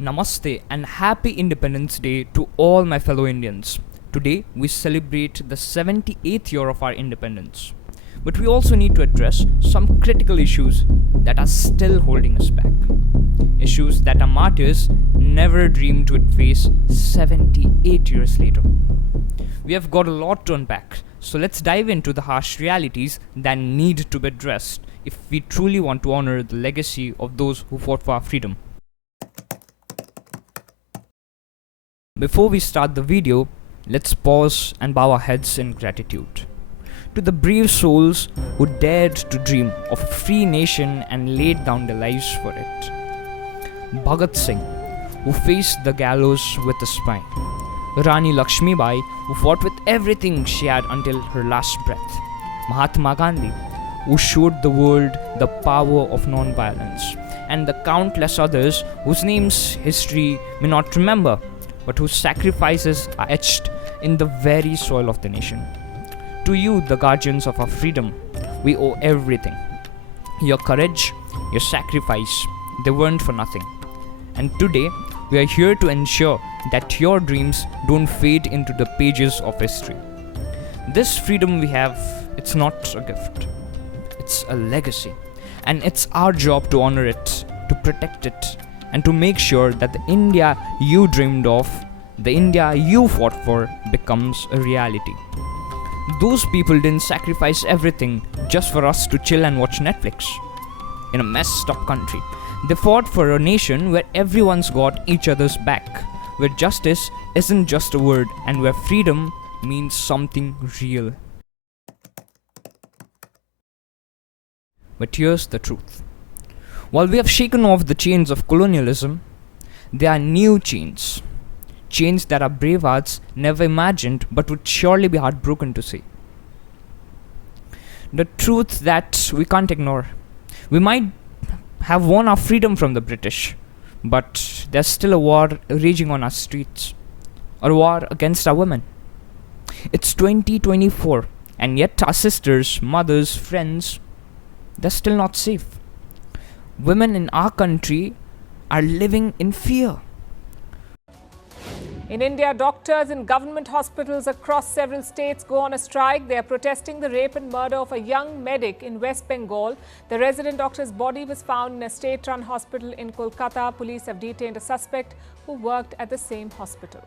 Namaste and happy Independence Day to all my fellow Indians. Today we celebrate the 78th year of our independence. But we also need to address some critical issues that are still holding us back. Issues that our martyrs never dreamed would face 78 years later. We have got a lot to unpack, so let's dive into the harsh realities that need to be addressed if we truly want to honor the legacy of those who fought for our freedom. Before we start the video, let's pause and bow our heads in gratitude to the brave souls who dared to dream of a free nation and laid down their lives for it. Bhagat Singh, who faced the gallows with a smile. Rani Lakshmibai, who fought with everything she had until her last breath. Mahatma Gandhi, who showed the world the power of non-violence. And the countless others whose names history may not remember, but whose sacrifices are etched in the very soil of the nation. To you, the guardians of our freedom, we owe everything. Your courage, your sacrifice, they weren't for nothing. And today, we are here to ensure that your dreams don't fade into the pages of history. This freedom we have, it's not a gift, it's a legacy. And it's our job to honor it, to protect it, and to make sure that the India you dreamed of, the India you fought for, becomes a reality. Those people didn't sacrifice everything just for us to chill and watch Netflix in a messed up country. They fought for a nation where everyone's got each other's back, where justice isn't just a word, and where freedom means something real. But here's the truth. While we have shaken off the chains of colonialism, there are new chains. Chains that our brave hearts never imagined but would surely be heartbroken to see. The truth that we can't ignore. We might have won our freedom from the British, but there's still a war raging on our streets. A war against our women. It's 2024, and yet our sisters, mothers, friends, they're still not safe. Women in our country are living in fear. In India, doctors in government hospitals across several states go on a strike. They are protesting the rape and murder of a young medic in West Bengal. The resident doctor's body was found in a state-run hospital in Kolkata. Police have detained a suspect who worked at the same hospital.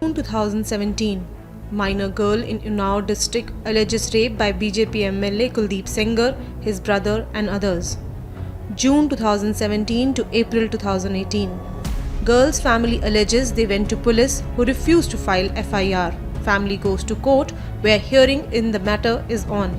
June 2017, minor girl in Unnao district alleges rape by BJP MLA Kuldeep Sengar, his brother and others. June 2017 to April 2018. Girl's family alleges they went to police who refused to file FIR. Family goes to court where hearing in the matter is on.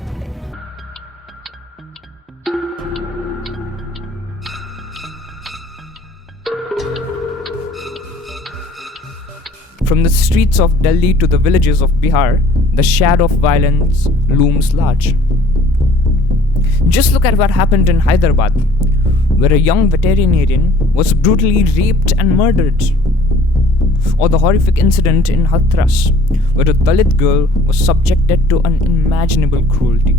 From the streets of Delhi to the villages of Bihar, the shadow of violence looms large. Just look at what happened in Hyderabad, where a young veterinarian was brutally raped and murdered. Or the horrific incident in Hathras, where a Dalit girl was subjected to unimaginable cruelty.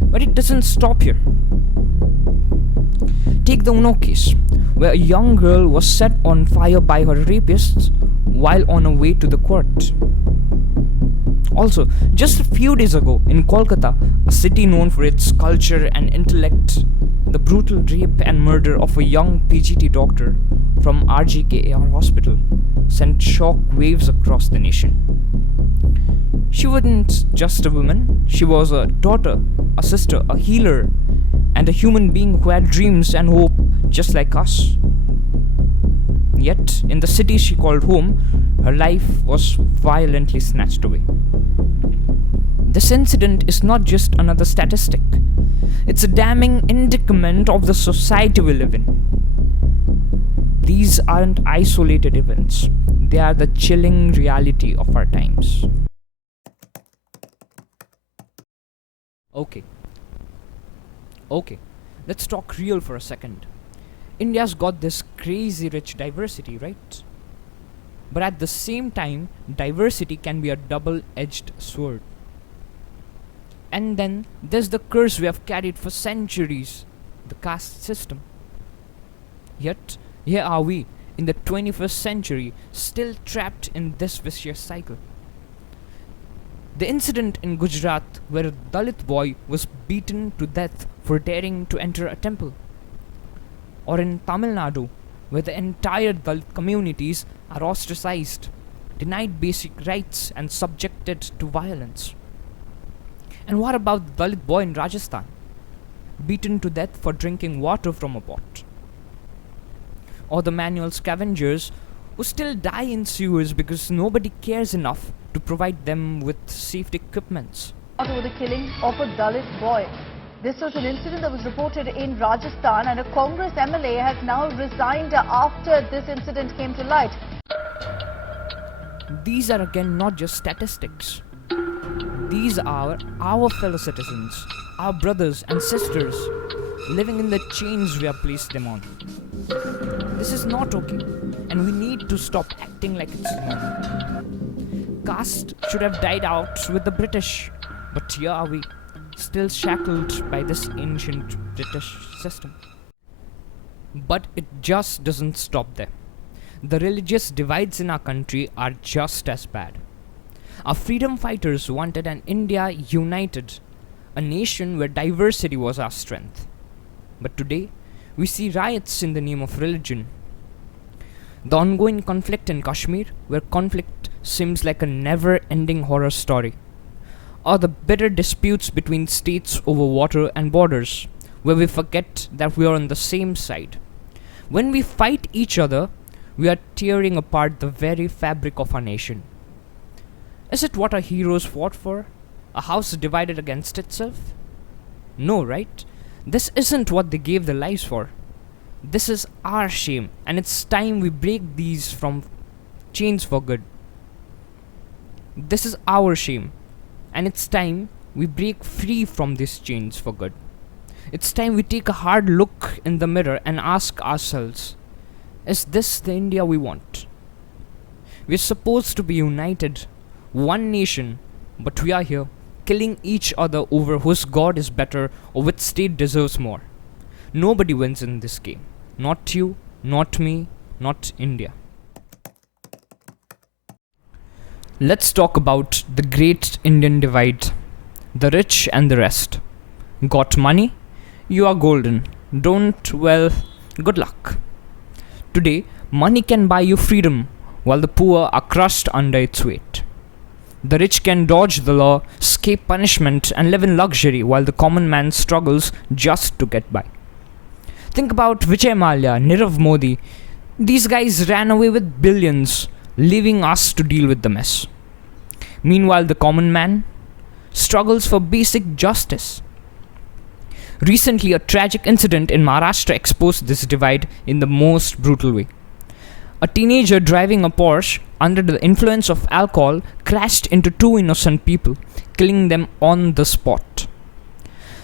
But it doesn't stop here. Take the Unnao case, where a young girl was set on fire by her rapists while on her way to the court. Also, just a few days ago in Kolkata, a city known for its culture and intellect, the brutal rape and murder of a young PGT doctor from RGKAR hospital sent shock waves across the nation. She wasn't just a woman, she was a daughter, a sister, a healer, and a human being who had dreams and hope just like us. Yet, in the city she called home, her life was violently snatched away. This incident is not just another statistic. It's a damning indictment of the society we live in. These aren't isolated events. They are the chilling reality of our times. Okay, let's talk real for a second. India's got this crazy rich diversity, right? But at the same time, diversity can be a double-edged sword. And then there's the curse we have carried for centuries, the caste system. Yet, here are we, in the 21st century, still trapped in this vicious cycle. The incident in Gujarat where a Dalit boy was beaten to death for daring to enter a temple. Or in Tamil Nadu, where the entire Dalit communities are ostracized, denied basic rights and subjected to violence. And what about the Dalit boy in Rajasthan, beaten to death for drinking water from a pot? Or the manual scavengers who still die in sewers because nobody cares enough to provide them with safety equipments. Over the killing of a Dalit boy. This was an incident that was reported in Rajasthan, and a Congress MLA has now resigned after this incident came to light. These are again not just statistics. These are our fellow citizens, our brothers and sisters, living in the chains we have placed them on. This is not okay, and we need to stop acting like it's normal. Caste should have died out with the British, but here are we, still shackled by this ancient British system. But it just doesn't stop there. The religious divides in our country are just as bad. Our freedom fighters wanted an India united, a nation where diversity was our strength. But today, we see riots in the name of religion. The ongoing conflict in Kashmir, where conflict seems like a never-ending horror story. Or the bitter disputes between states over water and borders, where we forget that we are on the same side. When we fight each other, we are tearing apart the very fabric of our nation. Is it what our heroes fought for? A house divided against itself? No, right? This isn't what they gave their lives for. This is our shame, and it's time we break these from chains for good. This is our shame, and it's time we break free from these chains for good. It's time we take a hard look in the mirror and ask ourselves, is this the India we want? We're supposed to be united, one nation, but we are here, killing each other over whose God is better or which state deserves more. Nobody wins in this game. Not you, not me, not India. Let's talk about the great Indian divide. The rich and the rest. Got money? You are golden. Don't? Well, good luck. Today, money can buy you freedom, while the poor are crushed under its weight. The rich can dodge the law, escape punishment, and live in luxury, while the common man struggles just to get by. Think about Vijay Mallya, Nirav Modi. These guys ran away with billions, leaving us to deal with the mess. Meanwhile, the common man struggles for basic justice. Recently, a tragic incident in Maharashtra exposed this divide in the most brutal way. A teenager driving a Porsche under the influence of alcohol crashed into two innocent people, killing them on the spot.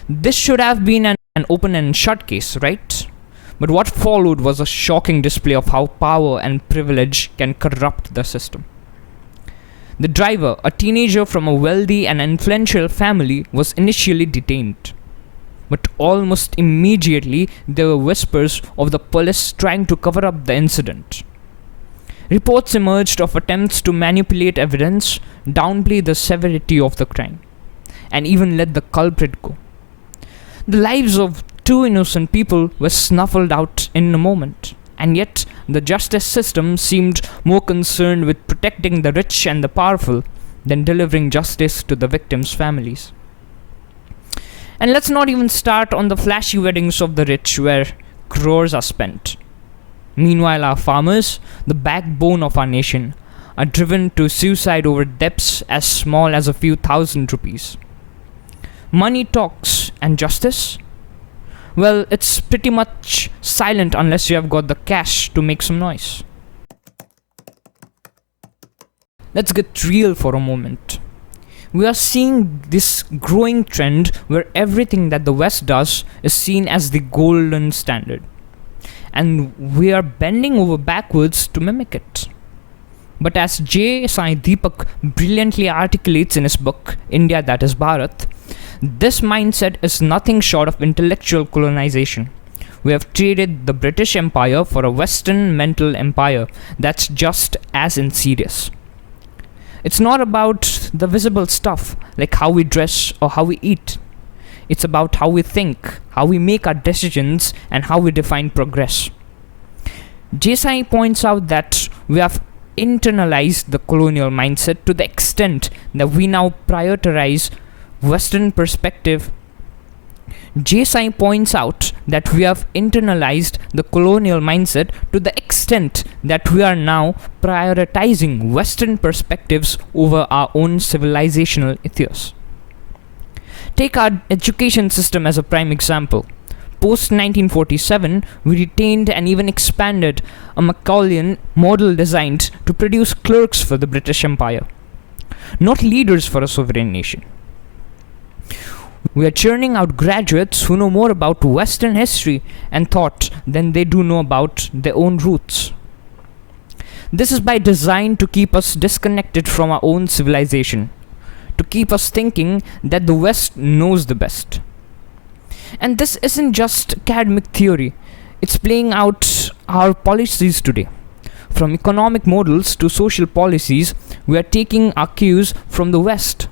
This should have been an open and shut case, right? But what followed was a shocking display of how power and privilege can corrupt the system. The driver, a teenager from a wealthy and influential family, was initially detained. But almost immediately there were whispers of the police trying to cover up the incident. Reports emerged of attempts to manipulate evidence, downplay the severity of the crime, and even let the culprit go. The lives of two innocent people were snuffled out in a moment, and yet the justice system seemed more concerned with protecting the rich and the powerful than delivering justice to the victims' families. And let's not even start on the flashy weddings of the rich where crores are spent. Meanwhile, our farmers, the backbone of our nation, are driven to suicide over debts as small as a few thousand rupees. Money talks, and justice? Well, it's pretty much silent unless you have got the cash to make some noise. Let's get real for a moment. We are seeing this growing trend where everything that the West does is seen as the golden standard. And we are bending over backwards to mimic it. But as J. Sai Deepak brilliantly articulates in his book, India That Is Bharat, this mindset is nothing short of intellectual colonization, we have traded the British Empire for a Western mental empire that's just as insidious. It's not about the visible stuff, like how we dress or how we eat. It's about how we think, how we make our decisions, and how we define progress. Desai points out that we have internalized the colonial mindset to the extent that we now prioritize Western perspective. Desai points out that we have internalized the colonial mindset to the extent that we are now prioritizing Western perspectives over our own civilizational ethos. Take our education system as a prime example. Post 1947, we retained and even expanded a Macaulay model designed to produce clerks for the British Empire, not leaders for a sovereign nation. We are churning out graduates who know more about Western history and thought than they do know about their own roots. This is by design to keep us disconnected from our own civilization, to keep us thinking that the West knows the best. And this isn't just academic theory, it's playing out our policies today. From economic models to social policies, we are taking our cues from the West,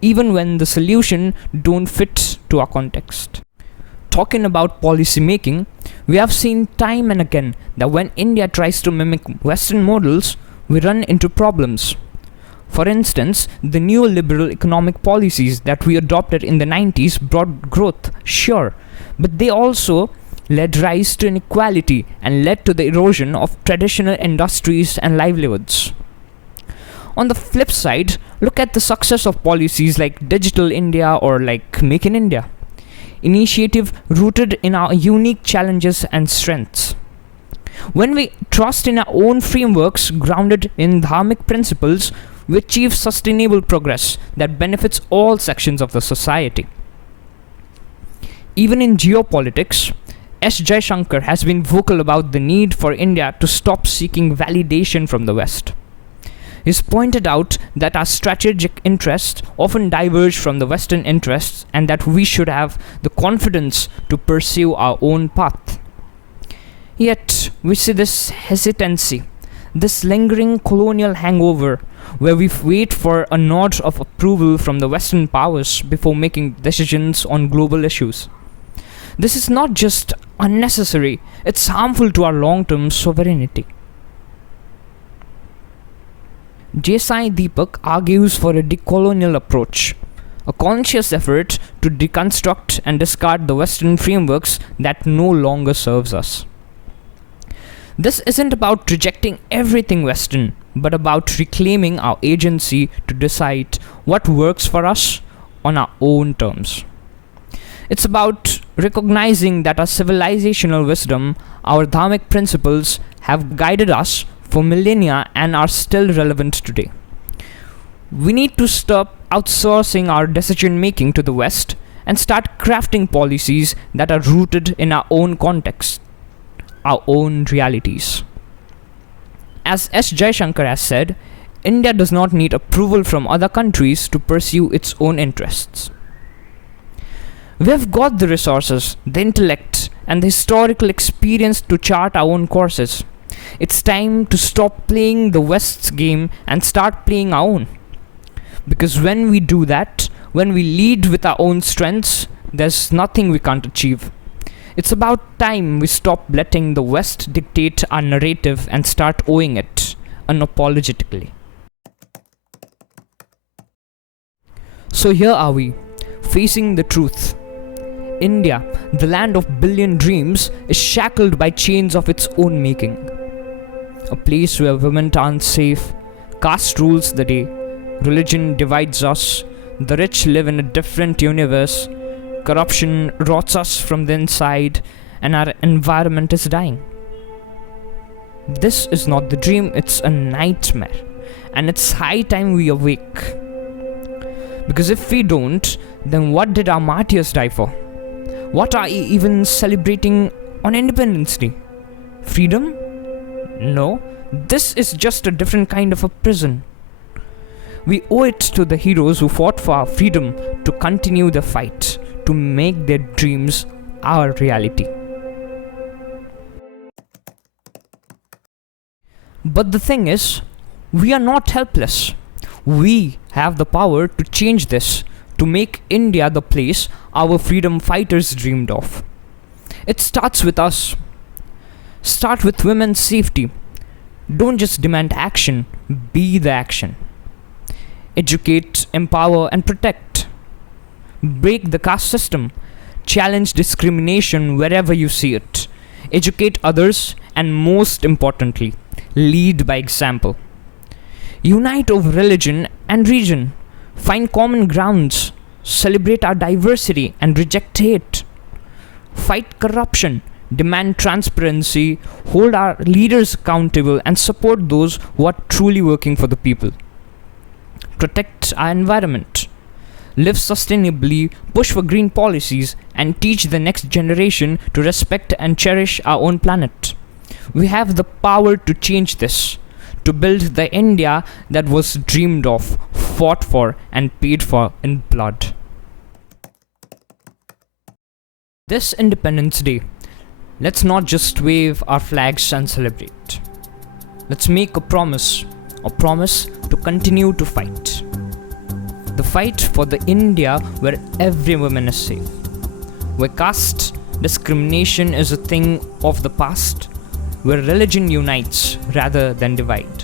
even when the solution don't fit to our context. Talking about policy making, we have seen time and again that when India tries to mimic Western models, we run into problems. For instance, the neoliberal economic policies that we adopted in the 90s brought growth, sure, but they also led rise to inequality and led to the erosion of traditional industries and livelihoods. On the flip side, look at the success of policies like Digital India or like Make in India, initiative rooted in our unique challenges and strengths. When we trust in our own frameworks grounded in dharmic principles, we achieve sustainable progress that benefits all sections of the society. Even in geopolitics, S. Jaishankar has been vocal about the need for India to stop seeking validation from the West. He's pointed out that our strategic interests often diverge from the Western interests and that we should have the confidence to pursue our own path. Yet, we see this hesitancy, this lingering colonial hangover, where we wait for a nod of approval from the Western powers before making decisions on global issues. This is not just unnecessary, it's harmful to our long-term sovereignty. Desai Deepak argues for a decolonial approach, a conscious effort to deconstruct and discard the Western frameworks that no longer serves us. This isn't about rejecting everything Western, but about reclaiming our agency to decide what works for us on our own terms. It's about recognizing that our civilizational wisdom, our dharmic principles, have guided us for millennia and are still relevant today. We need to stop outsourcing our decision making to the West and start crafting policies that are rooted in our own context, our own realities. As S. Jaishankar has said, India does not need approval from other countries to pursue its own interests. We have got the resources, the intellect, and the historical experience to chart our own courses. It's time to stop playing the West's game and start playing our own. Because when we do that, when we lead with our own strengths, there's nothing we can't achieve. It's about time we stop letting the West dictate our narrative and start owing it unapologetically. So here are we, facing the truth. India, the land of billion dreams, is shackled by chains of its own making. A place where women aren't safe, caste rules the day, religion divides us, the rich live in a different universe, corruption rots us from the inside, and our environment is dying. This is not the dream, it's a nightmare. And it's high time we awake. Because if we don't, then what did our martyrs die for? What are we even celebrating on Independence Day? Freedom? No, this is just a different kind of a prison. We owe it to the heroes who fought for our freedom to continue the fight, to make their dreams our reality. But the thing is, we are not helpless. We have the power to change this, to make India the place our freedom fighters dreamed of. It starts with us. Start with women's safety. Don't just demand action, be the action. Educate, empower, and protect. Break the caste system. Challenge discrimination wherever you see it. Educate others, and most importantly, lead by example. Unite over religion and region. Find common grounds. Celebrate our diversity and reject hate. Fight corruption. Demand transparency. Hold our leaders accountable and support those who are truly working for the people. Protect our environment. Live sustainably, push for green policies, and teach the next generation to respect and cherish our own planet. We have the power to change this, to build the India that was dreamed of, fought for, and paid for in blood. This Independence Day, let's not just wave our flags and celebrate. Let's make a promise to continue to fight. The fight for the India where every woman is safe, where caste discrimination is a thing of the past, where religion unites rather than divide,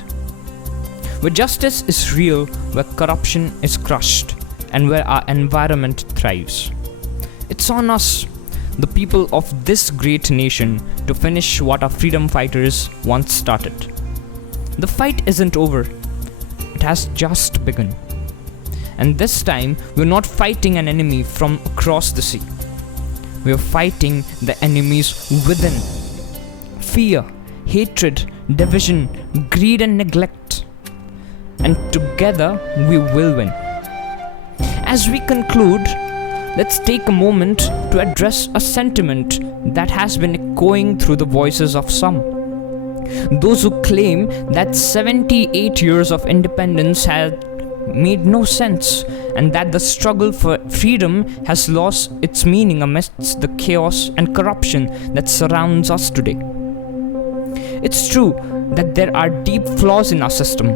where justice is real, where corruption is crushed, and where our environment thrives. It's on us, the people of this great nation, to finish what our freedom fighters once started. The fight isn't over. It has just begun. And this time, we're not fighting an enemy from across the sea. We're fighting the enemies within. Fear, hatred, division, greed and neglect. And together, we will win. As we conclude, let's take a moment to address a sentiment that has been echoing through the voices of some. Those who claim that 78 years of independence had made no sense, and that the struggle for freedom has lost its meaning amidst the chaos and corruption that surrounds us today. It's true that there are deep flaws in our system,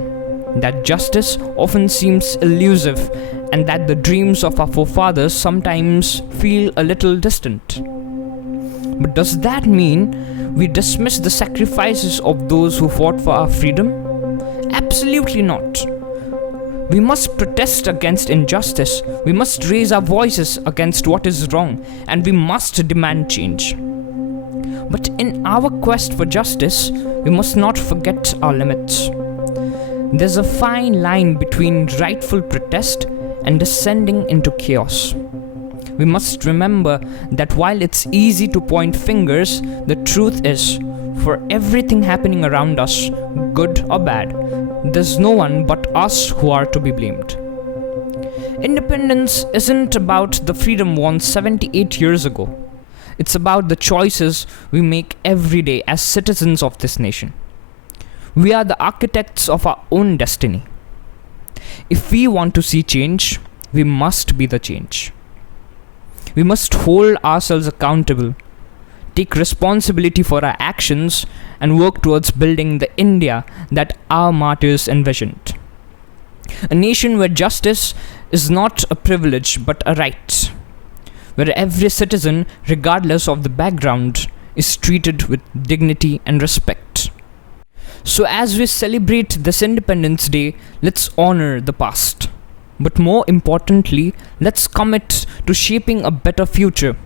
that justice often seems elusive, and that the dreams of our forefathers sometimes feel a little distant. But does that mean we dismiss the sacrifices of those who fought for our freedom? Absolutely not. We must protest against injustice, we must raise our voices against what is wrong, and we must demand change. But in our quest for justice, we must not forget our limits. There's a fine line between rightful protest and descending into chaos. We must remember that while it's easy to point fingers, the truth is, for everything happening around us, good or bad, there's no one but us who are to be blamed. Independence isn't about the freedom won 78 years ago. It's about the choices we make every day as citizens of this nation. We are the architects of our own destiny. If we want to see change, we must be the change. We must hold ourselves accountable, take responsibility for our actions, and work towards building the India that our martyrs envisioned. A nation where justice is not a privilege but a right, where every citizen, regardless of the background, is treated with dignity and respect. So as we celebrate this Independence Day, let's honor the past. But more importantly, let's commit to shaping a better future.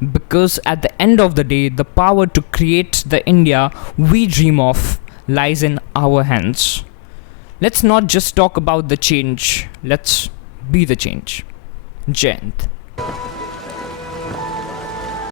Because at the end of the day, the power to create the India we dream of lies in our hands. Let's not just talk about the change, let's be the change. Jai Hind.